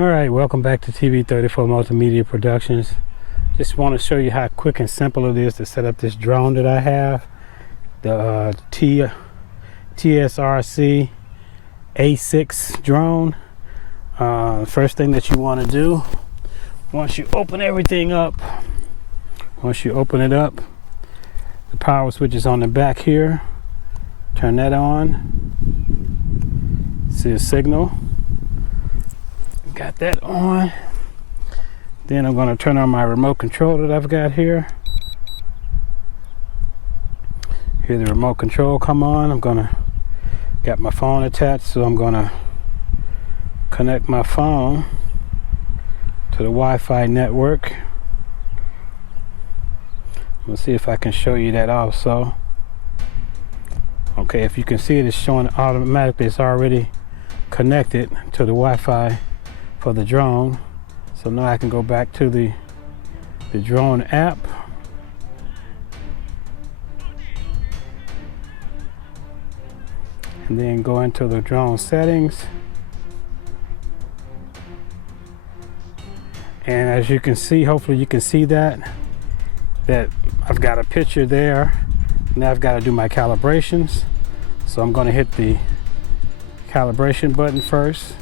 Alright, welcome back to TV34 Multimedia Productions. Just want to show you how quick and simple it is to set up this drone that I have. The TSRC A6 drone. First thing that you want to do, once you open everything up, the power switch is on the back here. Turn that on. See a signal. Got that on. Then I'm going to turn on my remote control that I've got here. Hear the remote control come on. Got my phone attached, so I'm going to connect my phone to the Wi-Fi network. Let's see if I can show you that also. Okay, if you can see it, it's showing automatically. It's already connected to the Wi-Fi for the drone. So now I can go back to the drone app. And then go into the drone settings. And as you can see, hopefully you can see that I've got a picture there. Now I've got to do my calibrations. So I'm going to hit the calibration button first.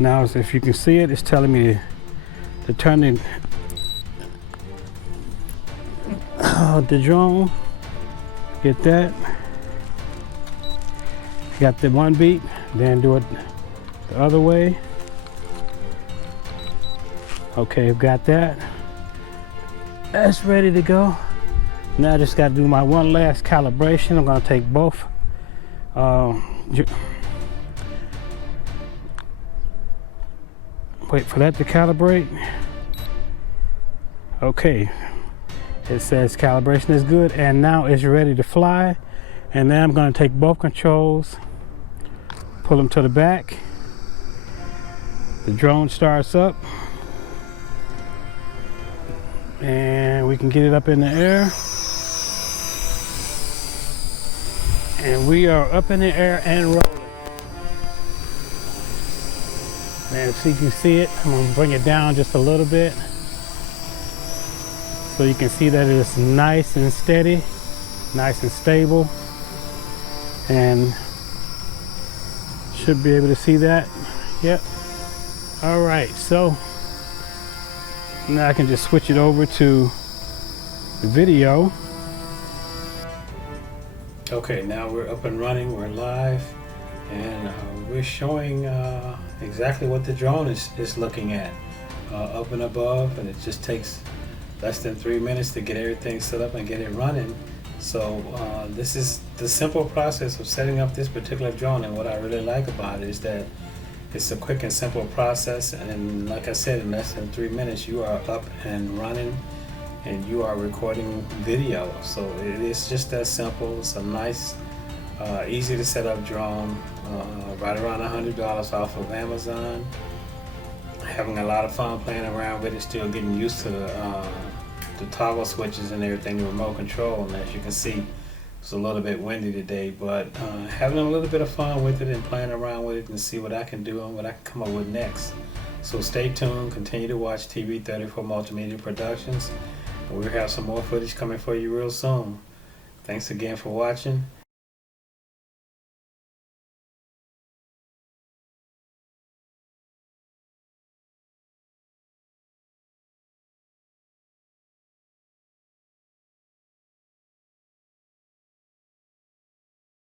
Now, if you can see it, it's telling me to turn the drone. Get that. Got the one beat, then do it the other way. Okay, I've got that. That's ready to go. Now I just got to do my one last calibration. I'm going to take both. Wait for that to calibrate. Okay, it says calibration is good, and now it's ready to fly. And then I'm going to take both controls, pull them to the back. The drone starts up, and we can get it up in the air. And we are up in the air and rolling. And so you can see it, I'm going to bring it down just a little bit so you can see that it's nice and steady, nice and stable, and should be able to see that. Yep. All right, so now I can just switch it over to the video. Okay, now we're up and running, we're live, and we're showing exactly what the drone is looking at up and above, and it just takes less than 3 minutes to get everything set up and get it running. So this is the simple process of setting up this particular drone, and what I really like about it is that it's a quick and simple process, and like I said, in less than 3 minutes you are up and running and you are recording video. So it is just that simple. It's a nice easy to set up drone, right around $100 off of Amazon. Having a lot of fun playing around with it, still getting used to the toggle switches and everything, the remote control. And as you can see, it's a little bit windy today, but having a little bit of fun with it and playing around with it and see what I can do and what I can come up with next. So stay tuned, continue to watch TV34 Multimedia Productions, and we'll have some more footage coming for you real soon. Thanks again for watching.